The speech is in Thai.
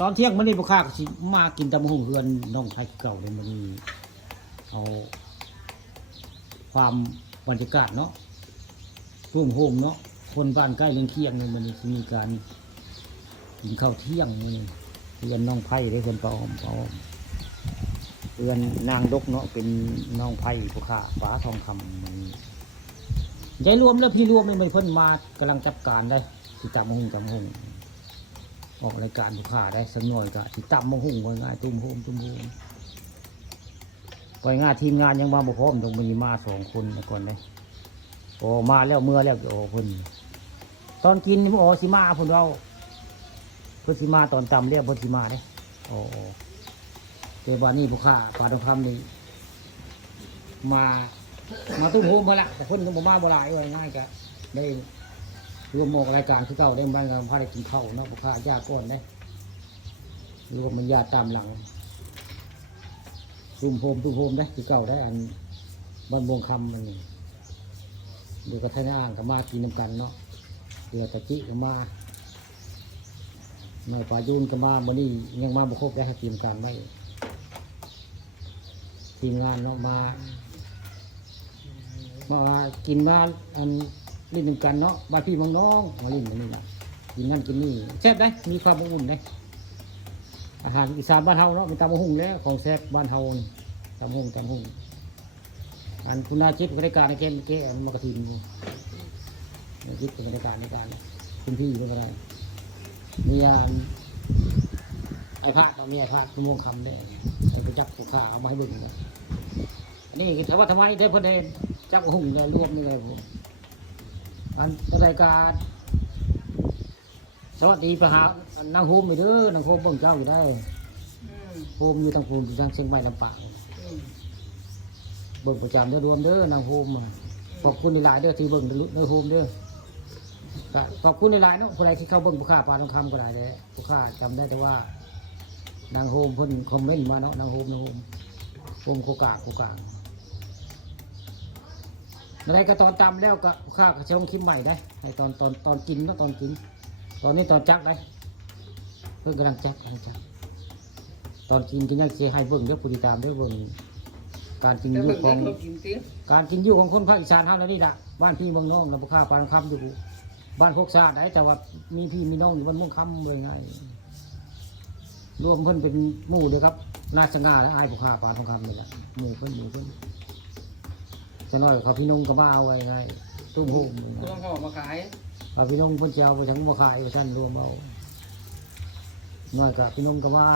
ตอนเที่ยงมันนี่บุคคาก็สิมากินตำหงเฮือนน้องไทยเก่าเลยมันมีเอาความบรรยากาศเนาะร่วมโฮมเนาะคนบ้านใกล้เรือนเคียงเนี่ยมันสิมีการกินข้าวเที่ยงนี่เพื่อนน้องไผ่ได้คนปอมปอมเพื่อนนางดกเนาะเป็นน้องไผ่ผู้ขาฟ้าทองคำมันใจรวมแล้วพี่รวมเลยมันเพิ่นมากำลังจับการได้สิตามหงตามหง ออกรายการผู้ขาได้สักหน่อยก็ติต่ำมาหุ่งไว้ง่ายตุ้มโฮมตุ้มโฮมไว้ง่ายทีมงานยังมาบ่พร้อมต้องมีมาสองคนก่อนเลยโอ้มาแล้วเมื่อแล้วจะโอ้พิ่นตอนกินนี่มันโอ้สิมาพิ่นเราเพิ่นสิมาตอนตำเรียกพิ่นสิมาเด้โอ้โอ้แต่บ้านนี้ผู้ขาปลาทองคำนี่มา มาตุ้มโฮมมาละแต่พิ่นก็บ่มาบ่หลายไว้ง่ายก็ได้ รวมหมอกรายการคือเก่าได้บ้านกันพาได้กินข้าวเนาะพวกข้าญาติก้อนได้รวมมันญาติตามหลังตุ้มโฮมตุ้มโฮมได้คือเก่าได้อันบ้านบวงคำมันนี่เดี๋ยวก็ท่านอ่างก็มากินน้ำกันเนาะเดี๋ยวตะจิก็มาหน่อยปลายุนก็มาบันนี้ยังมาบุครบได้ทีมการไม่ทีมงานเนาะมามากินมาอัน ลิ้นหนึ่งกันเนาะบ้านพี่มังน้องมาลิ้นมานี่นะกินนั่นกินนี่แซ่บได้มีความอบอุ่นได้อาหารอีสานบ้านเฮาเนาะเป็นตำมะฮุ่งแล้วของแซ่บบ้านเฮาตำมะฮุ่งตำมะฮุ่งอันคุณอาชิตก็ได้การในเกมเกมมากระทินอาชิตก็ได้การในการคุณพี่เป็นอะไรมีอันไอ้พาดเรามีไอ้พาดคุณวงคำได้ไอ้ไปจับผูกขาเอามาให้บิ่งนะอันนี้ถามว่าทำไมได้เพิ่นได้จักหุ่งเนี่ยรวมนี่เลยผม อันรายการสวัสดีประหานางโฮมไปเด้อนางโฮมเบิ่งเจ้าอยู่ได้โฮมอยู่ทางภูมิอยู่ทางเชียงใหม่ลำปางเบิ่งประจำเด้อรวมเด้อนางโฮมขอบคุณหลายเด้อที่เบิ่งเด้อโฮมเด้อขอบคุณหลายเนาะคนใดที่เข้าเบิ่งผู้ค่าปลาทองคำก็ได้เลยผู้ค่าจำได้แต่ว่านางโฮมเพิ่นคอมเมนต์มาเนาะนางโฮมนางโฮมโฮมโคกาโคกาก อะไรก็ตอนตำแล้วก็ข้าก็ชงคลิปใหม่ได้ให้ตอนตอนตอนกินแล้วตอนกิน ตอนนี้ตอนจักได้เพิ่งกำลังจักกำลังจัก ตอนกินกินยังเสียให้เบิ่งเด้อผู้ติดตามเด้อเบิ่งการกินอแล้วยู่เบิ่งของได้เขากินติการกินอยู่ของคนภาคอีสานเฮาแล้วนี่ล่ะบ้านพี่เมืองน้องแล้วบ่ข้าปานคำอยู่บ้านพวกชาติได้แต่ว่ามีพี่มีน้องอยู่บ้านมุ่งคำเลยไงรวมเพิ่นเป็นหมู่เด้อครับนาสง่าและอายผู้ข้าปานทองคำนี่แหละหมู่เพิ่นหมู่เพิ่น จะน้อยพาพี่นงก็มาเอาไว้ไงตุ้มหูมต้องเข้ามาขายพาพี่นงเพิ่นจะเอาไปทั้งมาขายว่าท่านรวมเอาน้อยกับพี่น้องก็มา